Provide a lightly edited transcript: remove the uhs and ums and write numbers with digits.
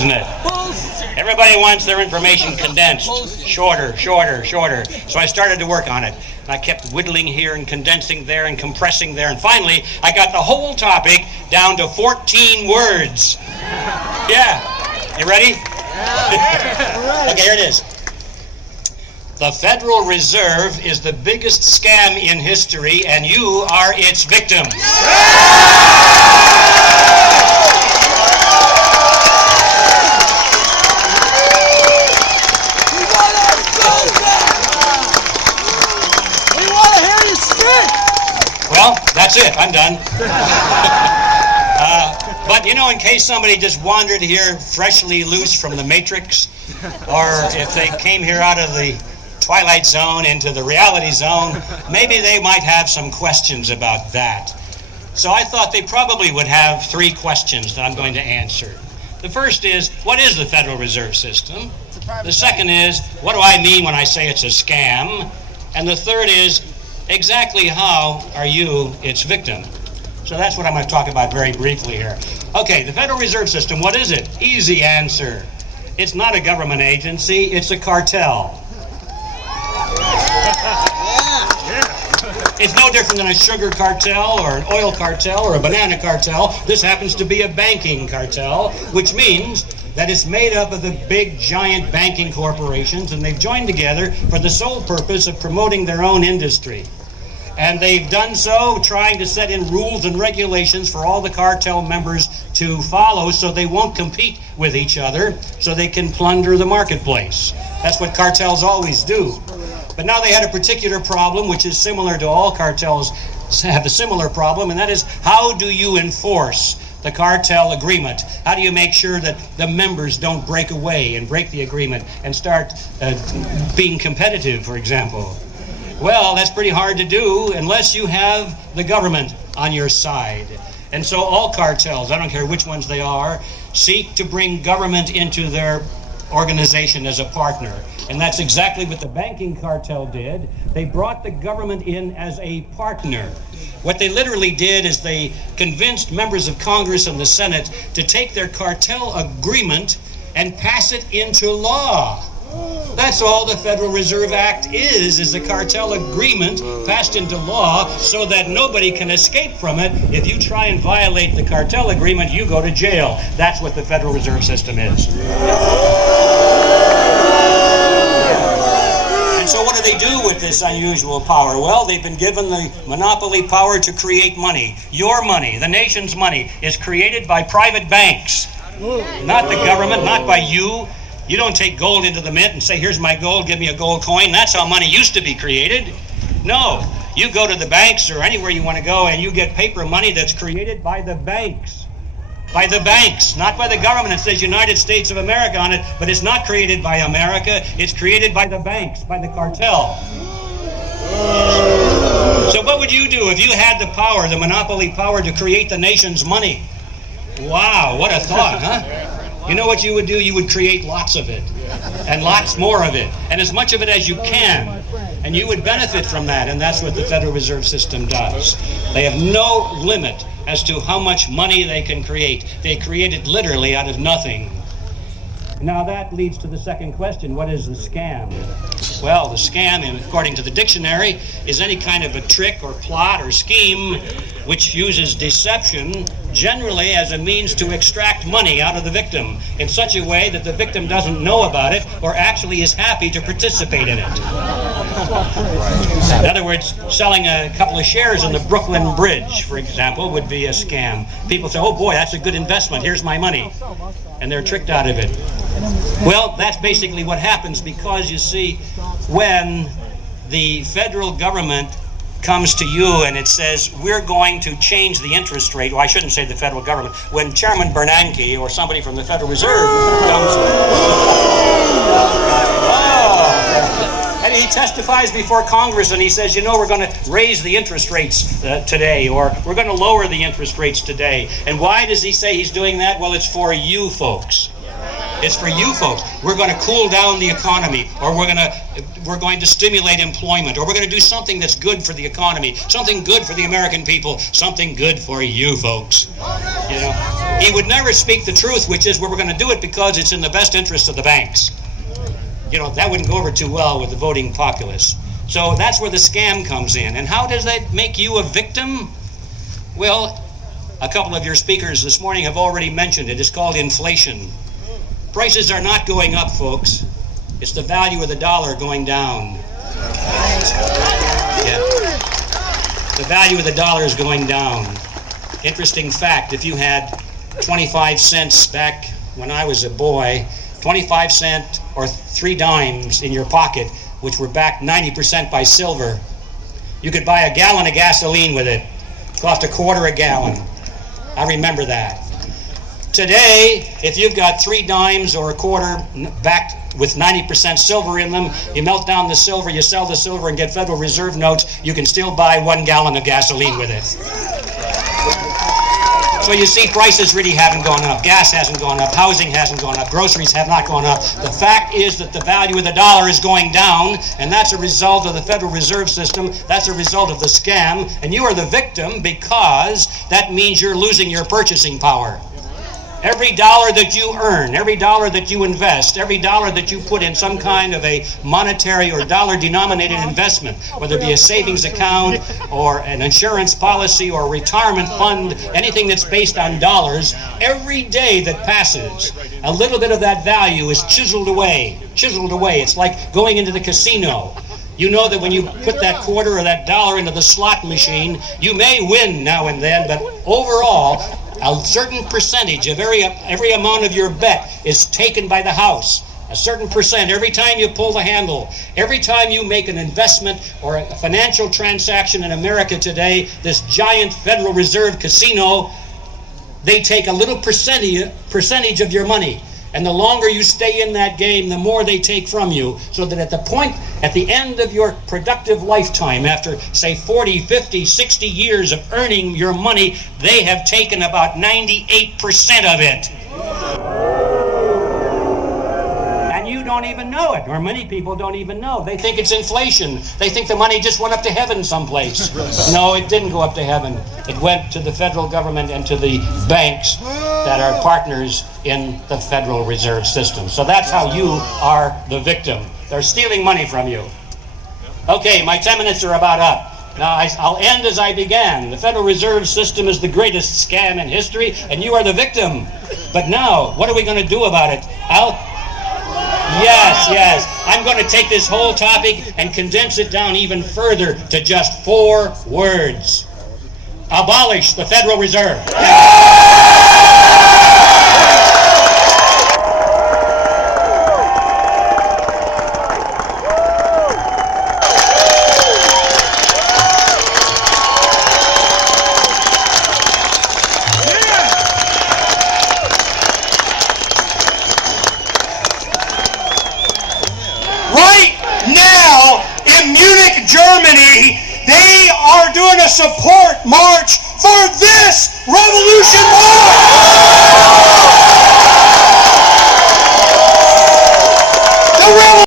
isn't it? Everybody wants their information condensed, shorter. So I started to work on it. And I kept whittling here and condensing there and compressing there. And finally, I got the whole topic down to 14 words. Yeah. You ready? Okay, here it is. The Federal Reserve is the biggest scam in history, and you are its victim. Well, that's it. I'm done. But, you know, in case somebody just wandered here freshly loose from the Matrix, or if they came here out of the Twilight Zone into the reality zone, maybe they might have some questions about that. So I thought they probably would have 3 questions that I'm going to answer. The first is, what is the Federal Reserve System? The second is, what do I mean when I say it's a scam? And the third is, exactly how are you its victim? So that's what I'm going to talk about very briefly here. Okay, the Federal Reserve System, what is it? Easy answer. It's not a government agency, it's a cartel. It's no different than a sugar cartel or an oil cartel or a banana cartel. This happens to be a banking cartel, which means that it's made up of the big, giant banking corporations, and they've joined together for the sole purpose of promoting their own industry. And they've done so trying to set in rules and regulations for all the cartel members to follow so they won't compete with each other, so they can plunder the marketplace. That's what cartels always do. But now they had a particular problem, which is similar to all cartels have a similar problem, and that is, how do you enforce the cartel agreement? How do you make sure that the members don't break away and break the agreement and start being competitive, for example? Well, that's pretty hard to do unless you have the government on your side. And so all cartels, I don't care which ones they are, seek to bring government into their organization as a partner. And that's exactly what the banking cartel did. They brought the government in as a partner. What they literally did is they convinced members of Congress and the Senate to take their cartel agreement and pass it into law. That's all the Federal Reserve Act is a cartel agreement passed into law so that nobody can escape from it. If you try and violate the cartel agreement, you go to jail. That's what the Federal Reserve System is. And so what do they do with this unusual power? Well, they've been given the monopoly power to create money. Your money, the nation's money, is created by private banks. Not the government, not by you. You don't take gold into the mint and say, here's my gold, give me a gold coin. That's how money used to be created. No, you go to the banks or anywhere you want to go and you get paper money that's created by the banks. By the banks, not by the government. It says United States of America on it, but it's not created by America. It's created by the banks, by the cartel. So what would you do if you had the power, the monopoly power to create the nation's money? Wow, what a thought, huh? You know what you would do? You would create lots of it, and lots more of it, and as much of it as you can, and you would benefit from that, and that's what the Federal Reserve System does. They have no limit as to how much money they can create. They create it literally out of nothing. Now that leads to the second question, what is the scam? Well, the scam, according to the dictionary, is any kind of a trick or plot or scheme which uses deception, generally as a means to extract money out of the victim in such a way that the victim doesn't know about it or actually is happy to participate in it. In other words, selling a couple of shares in the Brooklyn Bridge, for example, would be a scam. People say, oh boy, that's a good investment, here's my money. And they're tricked out of it. Well, that's basically what happens because, you see, when the federal government comes to you and it says, we're going to change the interest rate, well, I shouldn't say the federal government, when Chairman Bernanke or somebody from the Federal Reserve comes and he testifies before Congress and he says, you know, we're going to raise the interest rates today, or we're going to lower the interest rates today. And why does he say he's doing that? Well, it's for you folks. It's for you folks. We're going to cool down the economy, or we're going to stimulate employment, or we're going to do something that's good for the economy, something good for the American people, something good for you folks. You know, he would never speak the truth, which is we're going to do it because it's in the best interest of the banks. You know, that wouldn't go over too well with the voting populace. So that's where the scam comes in. And how does that make you a victim? Well, a couple of your speakers this morning have already mentioned it. It's called inflation. Prices are not going up, folks. It's the value of the dollar going down. Yeah. The value of the dollar is going down. Interesting fact, if you had 25 cents back when I was a boy, 25 cents or 3 dimes in your pocket, which were backed 90% by silver, you could buy a gallon of gasoline with it. It cost $0.25 a gallon. I remember that. Today, if you've got 3 dimes or $0.25 backed with 90% silver in them, you melt down the silver, you sell the silver and get Federal Reserve notes, you can still buy 1 gallon of gasoline with it. So you see, prices really haven't gone up. Gas hasn't gone up. Housing hasn't gone up. Groceries have not gone up. The fact is that the value of the dollar is going down, and that's a result of the Federal Reserve System. That's a result of the scam, and you are the victim because that means you're losing your purchasing power. Every dollar that you earn, every dollar that you invest, every dollar that you put in some kind of a monetary or dollar-denominated investment, whether it be a savings account or an insurance policy or a retirement fund, anything that's based on dollars, every day that passes, a little bit of that value is chiseled away. Chiseled away. It's like going into the casino. You know that when you put that quarter or that dollar into the slot machine, you may win now and then, but overall, a certain percentage of every amount of your bet is taken by the house. A certain percent every time you pull the handle. Every time you make an investment or a financial transaction in America today, this giant Federal Reserve casino, they take a little percentage of your money. And the longer you stay in that game, the more they take from you. So that at the end of your productive lifetime, after, say, 40, 50, 60 years of earning your money, they have taken about 98% of it. And you don't even know it, or many people don't even know. They think it's inflation. They think the money just went up to heaven someplace. No, it didn't go up to heaven. It went to the federal government and to the banks that are partners in the Federal Reserve System. So that's how you are the victim. They're stealing money from you. Okay, my 10 minutes are about up. Now, I'll end as I began. The Federal Reserve System is the greatest scam in history, and you are the victim. But now, what are we going to do about it? Yes. I'm going to take this whole topic and condense it down even further to just 4 words. Abolish the Federal Reserve. Germany, they are doing a support march for this